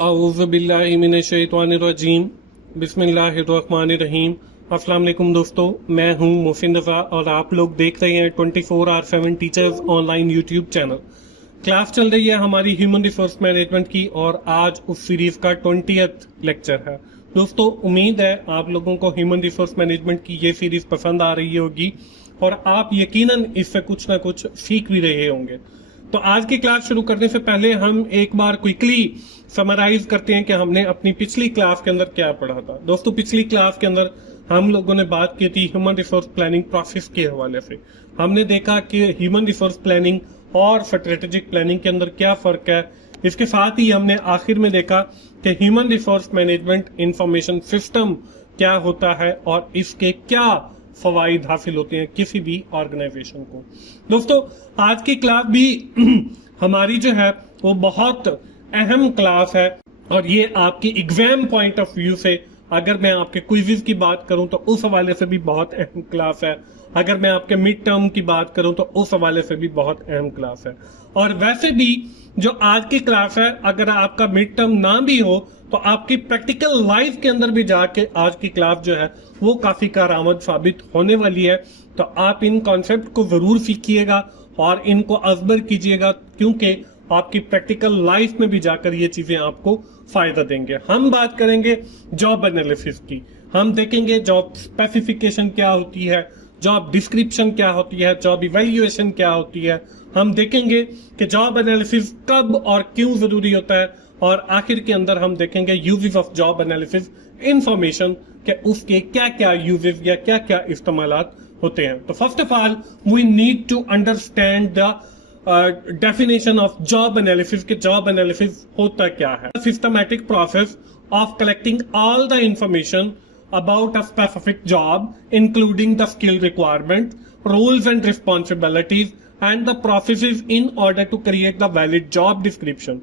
औज़ु बिल्लाहि मिनश्शैतानिर्रजीम बिस्मिल्लाहिर्रहमानिर्रहीम। अस्सलाम वालेकुम दोस्तों, मैं हूं मोहसिन रज़ा और आप लोग देख रहे हैं 24/7 teachers online YouTube channel. Class चल रही है हमारी ह्यूमन रिसोर्स मैनेजमेंट की और आज उस सीरीज का 20th लेक्चर है। दोस्तों, उम्मीद है आप लोगों को ह्यूमन रिसोर्स मैनेजमेंट की ये सीरीज पसंद आ रही होगी और आप यकीनन इससे कुछ ना कुछ सीख भी रहे होंगे। तो आज की क्लास शुरू करने से पहले हम एक बार क्विकली समराइज करते हैं कि हमने अपनी पिछली क्लास के अंदर क्या पढ़ा था। दोस्तों, पिछली क्लास के अंदर हम लोगों ने बात की थी ह्यूमन रिसोर्स प्लानिंग प्रोसेस के हवाले से। हमने देखा कि ह्यूमन रिसोर्स प्लानिंग और स्ट्रेटेजिक प्लानिंग के अंदर क्या फर्क है। इसके साथ ही हमने आखिर में देखा कि human resource management information system क्या होता है और इसके क्या फवाइद हासिल होते हैं किसी भी ऑर्गेनाइजेशन को। दोस्तों, आज की क्लास भी हमारी जो है वो बहुत अहम क्लास है और ये आपकी एग्जाम पॉइंट ऑफ व्यू से, अगर मैं आपके क्विज़ की बात करूं तो उस हवाले से भी बहुत अहम क्लास है। अगर मैं आपके मिड टर्म की बात करूं तो उस हवाले से भी बहुत अहम क्लास है। और वैसे भी जो आज की क्लास है, अगर आपका मिड टर्म ना भी हो तो आपकी प्रैक्टिकल लाइफ के अंदर भी जाके आज की क्लास जो है वो काफी कारआमद साबित होने वाली है। तो आप इन कॉन्सेप्ट को जरूर सीखिएगा और इनको अजबर कीजिएगा, क्योंकि आपकी प्रैक्टिकल लाइफ में भी जाकर ये चीजें आपको फायदा देंगे। हम बात करेंगे जॉब एनालिसिस की। हम देखेंगे जॉब स्पेसिफिकेशन क्या होती है, जॉब डिस्क्रिप्शन क्या होती है, जॉब इवैल्यूएशन क्या होती है। हम देखेंगे कि जॉब एनालिसिस कब और क्यों जरूरी होता है और आखिर के अंदर हम देखेंगे uses of job analysis information के उसके क्या क्या यूजेस या क्या क्या इस्तेमालात होते हैं। तो first of all we need to understand the definition of job analysis कि जॉब एनालिसिस होता क्या है। Systematic process of collecting all the information about a specific job, including the skill requirement, roles and responsibilities, and the processes in order to create the valid job description.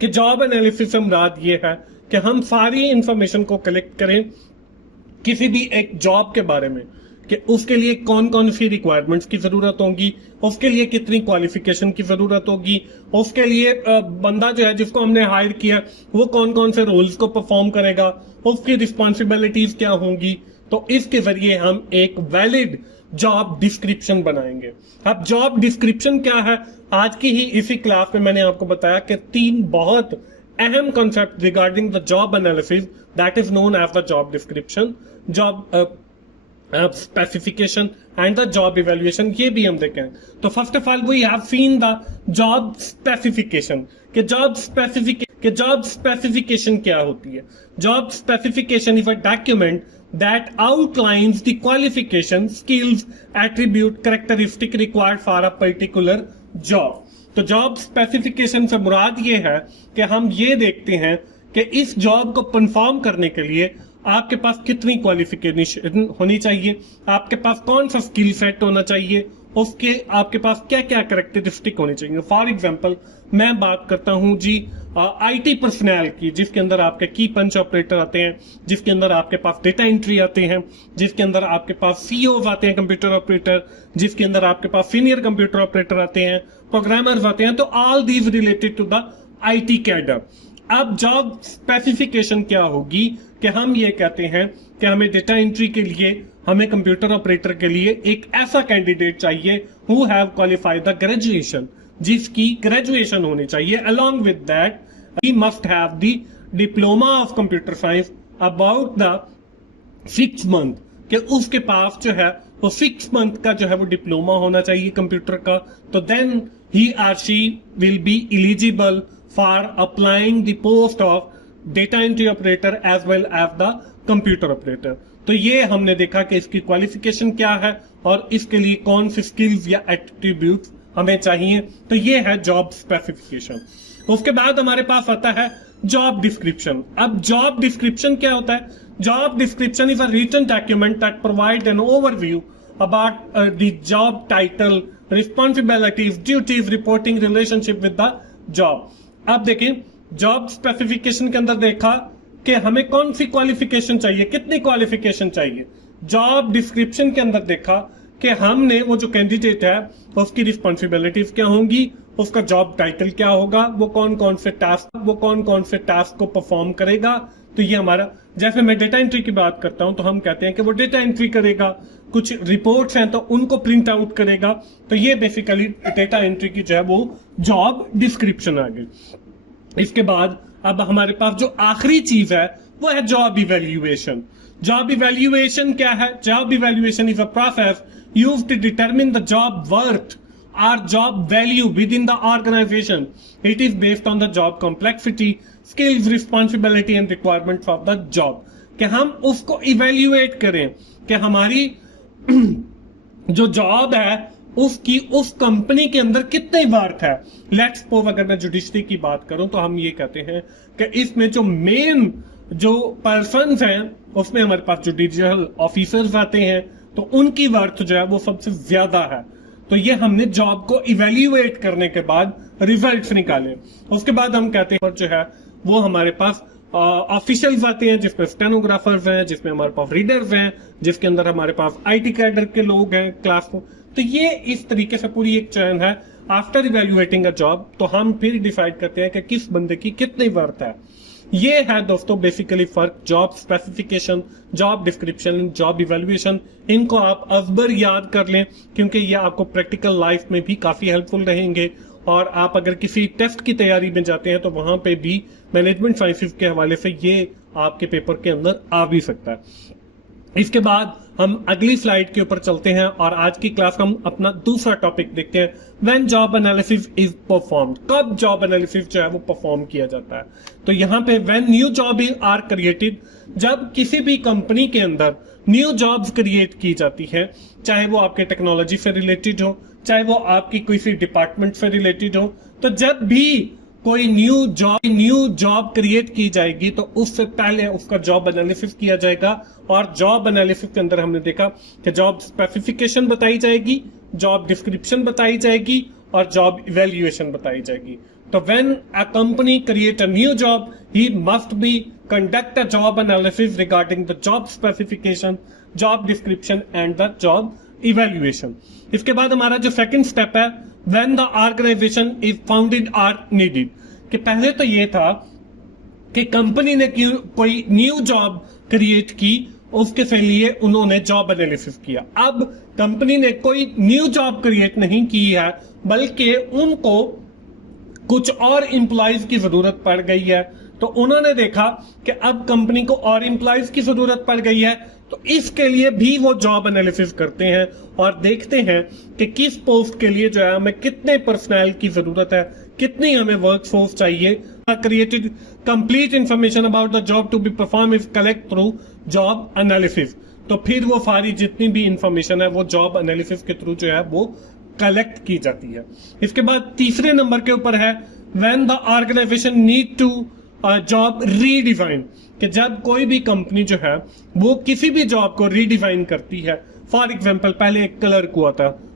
कि job analysis से मुराद ये है कि हम सारी information को collect करें किसी भी एक जॉब के बारे में, कि उसके लिए कौन कौन सी रिक्वायरमेंट्स की जरूरत होगी, उसके लिए कितनी क्वालिफिकेशन की जरूरत होगी, उसके लिए बंदा जो है जिसको हमने हायर किया वो कौन कौन से रोल्स को परफॉर्म करेगा, उसकी रिस्पॉन्सिबिलिटीज क्या होंगी। तो इसके जरिए हम एक वैलिड जॉब डिस्क्रिप्शन बनाएंगे। अब जॉब डिस्क्रिप्शन क्या है, आज की ही इसी क्लास में मैंने आपको बताया कि 3 बहुत अहम concept regarding the job analysis that is known as the job description, job specification and the job evaluation, ये भी हम देखें। तो first of all we have seen the job specification कि जॉब स्पेसिफिकेशन क्या होती है। Job specification is a document that outlines the qualification, skills, attribute, characteristic required for a particular job. तो जॉब स्पेसिफिकेशन से मुराद ये है कि हम ये देखते हैं कि इस जॉब को परफॉर्म करने के लिए आपके पास कितनी क्वालिफिकेशन होनी चाहिए, आपके पास कौन सा स्किल सेट होना चाहिए, उसके आपके पास क्या क्या कैरेक्टरिस्टिक होनी चाहिए। फॉर एग्जांपल मैं बात करता हूं जी आईटी पर्सनल की, जिसके अंदर आपके की पंच ऑपरेटर आते हैं, जिसके अंदर आपके पास डेटा एंट्री आते हैं, जिसके अंदर आपके पास सीईओ आते हैं कंप्यूटर ऑपरेटर, जिसके अंदर आपके पास सीनियर कंप्यूटर ऑपरेटर आते हैं, प्रोग्रामर्स आते हैं। तो all these related to the IT cadre. अब जॉब स्पेसिफिकेशन क्या होगी कि हम ये कहते हैं कि हमें डेटा एंट्री के लिए, हमें कंप्यूटर ऑपरेटर के लिए एक ऐसा कैंडिडेट चाहिए who have qualified the graduation, जिसकी ग्रेजुएशन होनी चाहिए। Along with that he must have the diploma of computer science about the 6 month, कि उसके पास जो है वो 6 मंथ का जो है वो डिप्लोमा होना चाहिए कंप्यूटर का। तो देन ही और she will be eligible for applying the post of data entry operator as well as the computer operator। तो ये हमने देखा कि इसकी क्वालिफिकेशन क्या है और इसके लिए कौन सी स्किल्स या एट्रीब्यूट हमें चाहिए। तो ये है जॉब स्पेसिफिकेशन। उसके बाद हमारे पास आता है जॉब डिस्क्रिप्शन। अब जॉब डिस्क्रिप्शन क्या होता है? Job description is a written document that provide an overview about the job title, responsibilities, duties, reporting, relationship with the job. अब देखें, जॉब स्पेसिफिकेशन के अंदर देखा कि हमें कौन सी क्वालिफिकेशन चाहिए, कितनी क्वालिफिकेशन चाहिए। जॉब डिस्क्रिप्शन के अंदर देखा कि हमने वो जो कैंडिडेट है उसकी रिस्पॉन्सिबिलिटीज क्या होंगी, उसका जॉब टाइटल क्या होगा, वो कौन कौन से टास्क को परफॉर्म करेगा। तो ये हमारा, जैसे मैं डेटा एंट्री की बात करता हूं तो हम कहते हैं कि वो डेटा एंट्री करेगा, कुछ रिपोर्ट्स हैं तो उनको प्रिंट आउट करेगा। तो ये बेसिकली डेटा एंट्री की जो है वो जॉब डिस्क्रिप्शन आ गई। इसके बाद अब हमारे पास जो आखिरी चीज है वो है जॉब इवैल्यूएशन। जॉब इवैल्यूएशन क्या है? Job evaluation is a process used to determine the job worth or job value within the organization. It is based on the job complexity, skills, responsibility and requirements of the job. कि हम उसको evaluate करें कि हमारी जो job है उसकी उस कंपनी के अंदर कितने वर्थ है। लेट्स सपोज अगर मैं जुडिशरी की बात करूं तो हम ये कहते हैं कि इसमें जो मेन जो पर्सन्स हैं उसमें हमारे पास जुडिशियल ऑफिसर्स आते हैं, तो उनकी वर्थ जो है वो सबसे ज्यादा है। तो ये हमने जॉब को इवेल्युएट करने के बाद रिजल्ट्स निकाले। उसके बाद हम कहते हैं जो है वो हमारे पास ऑफिशियल्स आते हैं, जिसमें स्टेनोग्राफर्स हैं, जिसमें हमारे पास रीडर्स हैं, जिसके अंदर हमारे पास आईटी कैडर के लोग हैं क्लास को। तो ये इस तरीके से पूरी एक चैन है। आफ्टर इवेल्युएटिंग अ जॉब तो हम फिर डिसाइड करते हैं कि किस बंदे की कितनी वर्थ है। ये है दोस्तों बेसिकली फर्क job specification, job description, job evaluation. इनको आप अकबर याद कर लें क्योंकि ये आपको प्रैक्टिकल लाइफ में भी काफी हेल्पफुल रहेंगे। और आप अगर किसी टेस्ट की तैयारी में जाते हैं तो वहां पे भी मैनेजमेंट साइंसेस के हवाले से ये आपके पेपर के अंदर आ भी सकता है। इसके बाद हम अगली स्लाइड के ऊपर चलते हैं और आज की क्लास हम अपना दूसरा टॉपिक देखते हैं, when job analysis is performed. कब जॉब एनालिसिस जो है वो परफॉर्म किया जाता है। तो यहाँ पे when new job are created, जब किसी भी कंपनी के अंदर न्यू जॉब्स क्रिएट की जाती है, चाहे वो आपके टेक्नोलॉजी से रिलेटेड हो, चाहे वो आपकी किसी डिपार्टमेंट से रिलेटेड हो, तो जब भी कोई न्यू जॉब क्रिएट की जाएगी तो उससे पहले उसका जॉब एनालिसिस किया जाएगा। और जॉब एनालिसिस के अंदर हमने देखा कि जॉब स्पेसिफिकेशन बताई जाएगी, जॉब डिस्क्रिप्शन बताई जाएगी और जॉब इवैल्यूएशन बताई जाएगी। तो when a company create a new job he must be conduct a job analysis regarding the job specification, job description and the job evaluation. इसके बाद हमारा जो सेकंड स्टेप है, when the organization is founded or needed, कि पहले तो ये था कि कंपनी ने कोई न्यू जॉब क्रिएट की, उसके से लिए उन्होंने जॉब एनालिसिस किया। अब कंपनी ने कोई न्यू जॉब क्रिएट नहीं की है बल्कि उनको कुछ और एम्प्लॉयज की जरूरत पड़ गई है। तो उन्होंने देखा कि अब कंपनी को और एम्प्लॉयज की जरूरत पड़ गई है, तो इसके लिए भी वो जॉब एनालिसिस करते हैं और देखते हैं कि किस पोस्ट के लिए जो है हमें कितने पर्सनल की जरूरत है, कितनी हमें वर्कफोर्स चाहिए। Created complete information about the job to be perform is collect through job analysis. तो फिर वो सारी जितनी भी इंफॉर्मेशन है वो जॉब एनालिसिस के थ्रू जो है वो कलेक्ट की जाती है। इसके बाद तीसरे नंबर के ऊपर है when the organization need to job redefine, कि जब कोई भी कंपनी जो है वो किसी भी जॉब को रीडिफाइन करती है। फॉर एग्जांपल पहले एक क्लर्क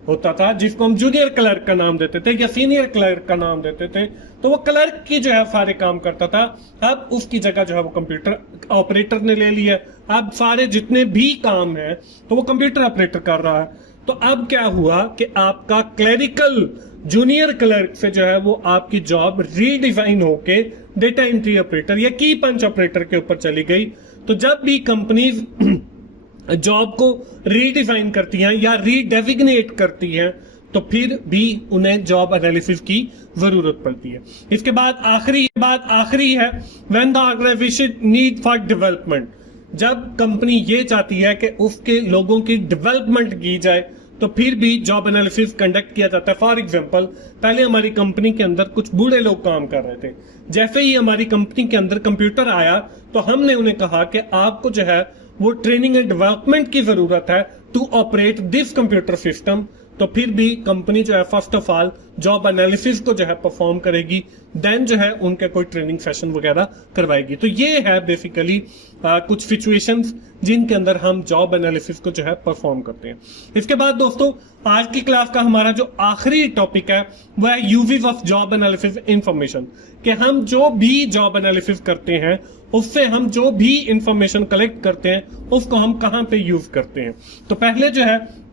होता था जिसको हम जूनियर क्लर्क का नाम देते थे या सीनियर क्लर्क का नाम देते थे, तो वो क्लर्क की जो है सारे काम करता था। अब उसकी जगह जो है वो कंप्यूटर ऑपरेटर ने ले लिया। अब सारे जितने भी काम है तो वो कंप्यूटर ऑपरेटर कर रहा है। तो अब क्या हुआ कि आपका क्लरिकल जूनियर क्लर्क से जो है वो आपकी जॉब रीडिफाइन होके डेटा एंट्री ऑपरेटर या की पंच ऑपरेटर के ऊपर चली गई। तो जब भी कंपनीज जॉब को रीडिफाइन करती हैं या रीडेजिग्नेट करती हैं तो फिर भी उन्हें जॉब एनालिसिस की जरूरत पड़ती है। इसके बाद आखिरी है when the organization need for development, जब कंपनी ये चाहती है कि उसके लोगों की डेवलपमेंट की जाए तो फिर भी जॉब एनालिसिस कंडक्ट किया जाता है। फॉर एग्जांपल पहले हमारी कंपनी के अंदर कुछ बूढ़े लोग काम कर रहे थे, जैसे ही हमारी कंपनी के अंदर कंप्यूटर आया तो हमने उन्हें कहा कि आपको जो है वो ट्रेनिंग एंड डेवलपमेंट की जरूरत है to operate this computer system. तो फिर भी कंपनी जो है first of all job analysis को जो है परफॉर्म करेगी, देन जो है उनके कोई ट्रेनिंग सेशन वगैरह करवाएगी। तो ये है बेसिकली कुछ सिचुएशंस जिनके अंदर हम जॉब एनालिसिस को जो है परफॉर्म करते हैं। इसके बाद दोस्तों आज की क्लास का हमारा जो आखिरी टॉपिक है वह है uses of job analysis information, कि हम जो भी जॉब एनालिसिस करते हैं उससे हम जो भी इंफॉर्मेशन कलेक्ट करते हैं उसको हम कहां पे यूज करते हैं। तो पहले जो है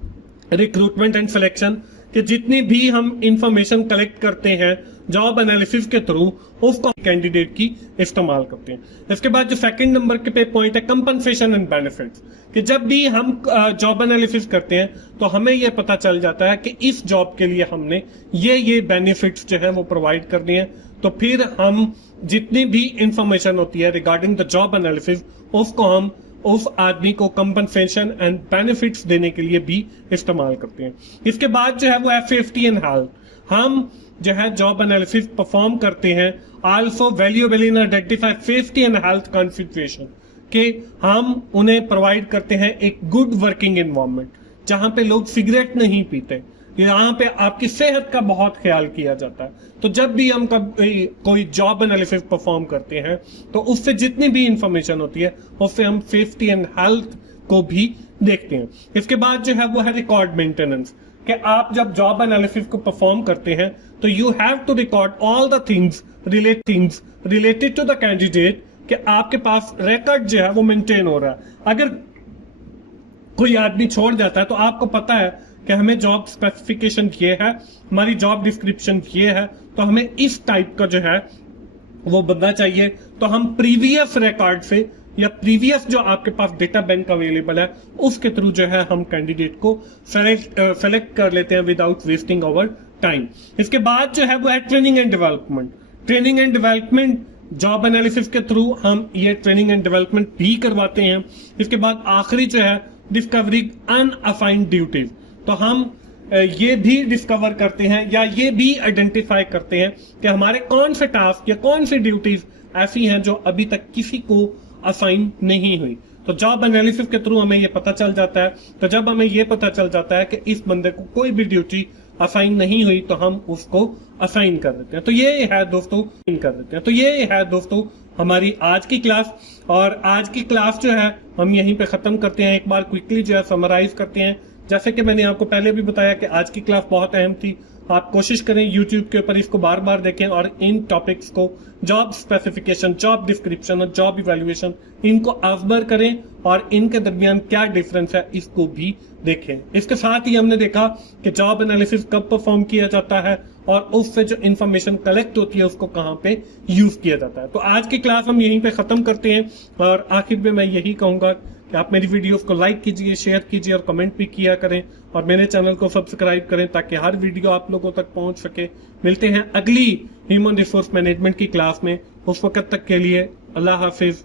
रिक्रूटमेंट एंड सिलेक्शन, कि जितनी भी हम इंफॉर्मेशन कलेक्ट करते हैं जॉब एनालिसिस के थ्रू, उसको कैंडिडेट की इस्तेमाल करते हैं। इसके बाद जो सेकंड नंबर के पे पॉइंट है कंपनसेशन एंड बेनिफिट्स, कि जब भी हम जॉब एनालिसिस करते हैं तो हमें यह पता चल जाता है कि इस जॉब के लिए हमने ये बेनिफिट्स जो है वो प्रोवाइड करने हैं, तो फिर हम जितनी भी इंफॉर्मेशन होती है रिगार्डिंग द जॉब एनालिसिस, उसको हम उस आदमी को कंपनसेशन एंड बेनिफिट्स देने के लिए भी इस्तेमाल करते हैं। इसके बाद जो है वो है सेफ्टी एंड हेल्थ। हम जो है जॉब एनालिसिस परफॉर्म करते हैं also valuable in identify safety and health configuration, कि हम उन्हें प्रोवाइड करते हैं एक गुड वर्किंग एनवायरनमेंट जहां पे लोग सिगरेट नहीं पीते, यहाँ पे आपकी सेहत का बहुत ख्याल किया जाता है। तो जब भी हम कोई जॉब एनालिसिस परफॉर्म करते हैं तो उससे जितनी भी इंफॉर्मेशन होती है उससे हम सेफ्टी एंड हेल्थ को भी देखते हैं। इसके बाद जो है वो है रिकॉर्ड मेंटेनेंस, कि आप जब जॉब एनालिसिस को परफॉर्म करते हैं तो you have to record all the things related to the candidate, कि आपके पास रिकॉर्ड जो है वो मेंटेन हो रहा है। अगर कोई आदमी छोड़ जाता है तो आपको पता है कि हमें जॉब स्पेसिफिकेशन ये है, हमारी जॉब डिस्क्रिप्शन ये है, तो हमें इस टाइप का जो है वो बंदा चाहिए। तो हम प्रीवियस रिकॉर्ड से या प्रीवियस जो आपके पास डेटा बैंक अवेलेबल है उसके थ्रू जो है हम कैंडिडेट को सेलेक्ट कर लेते हैं विदाउट वेस्टिंग आवर टाइम। इसके बाद जो है वो है training and development. Job analysis के थ्रू हम ये ट्रेनिंग एंड डेवलपमेंट भी करवाते हैं। इसके बाद आखिरी जो है डिस्कवरी अनअसाइन्ड ड्यूटीज, तो हम ये भी डिस्कवर करते हैं या ये भी आइडेंटिफाई करते हैं कि हमारे कौन से टास्क या कौन सी ड्यूटीज ऐसी हैं जो अभी तक किसी को असाइन नहीं हुई। तो जॉब एनालिसिस के थ्रू हमें ये पता चल जाता है। तो जब हमें ये पता चल जाता है कि इस बंदे को कोई भी ड्यूटी असाइन नहीं हुई तो हम उसको असाइन कर देते हैं। तो ये है दोस्तों हमारी आज की क्लास। और आज की क्लास जो है हम यहीं पे खत्म करते हैं। एक बार क्विकली जो है समराइज करते हैं। जैसे कि मैंने आपको पहले भी बताया कि आज की क्लास बहुत अहम थी। आप कोशिश करें YouTube के ऊपर इसको बार बार देखें और इन टॉपिक्स को जॉब स्पेसिफिकेशन, जॉब डिस्क्रिप्शन और जॉब इवैल्यूएशन इनको अवबर करें और इनके दरमियान क्या डिफरेंस है इसको भी देखें। इसके साथ ही हमने देखा कि जॉब एनालिसिस कब परफॉर्म किया जाता है और उससे जो इंफॉर्मेशन कलेक्ट होती है उसको कहाँ पे यूज किया जाता है। तो आज की क्लास हम यहीं पे खत्म करते हैं और आखिर में मैं यही कहूंगा कि आप मेरी वीडियोस को लाइक कीजिए, शेयर कीजिए और कमेंट भी किया करें और मेरे चैनल को सब्सक्राइब करें ताकि हर वीडियो आप लोगों तक पहुंच सके। मिलते हैं अगली ह्यूमन रिसोर्स मैनेजमेंट की क्लास में। उस वक्त तक के लिए अल्लाह हाफिज।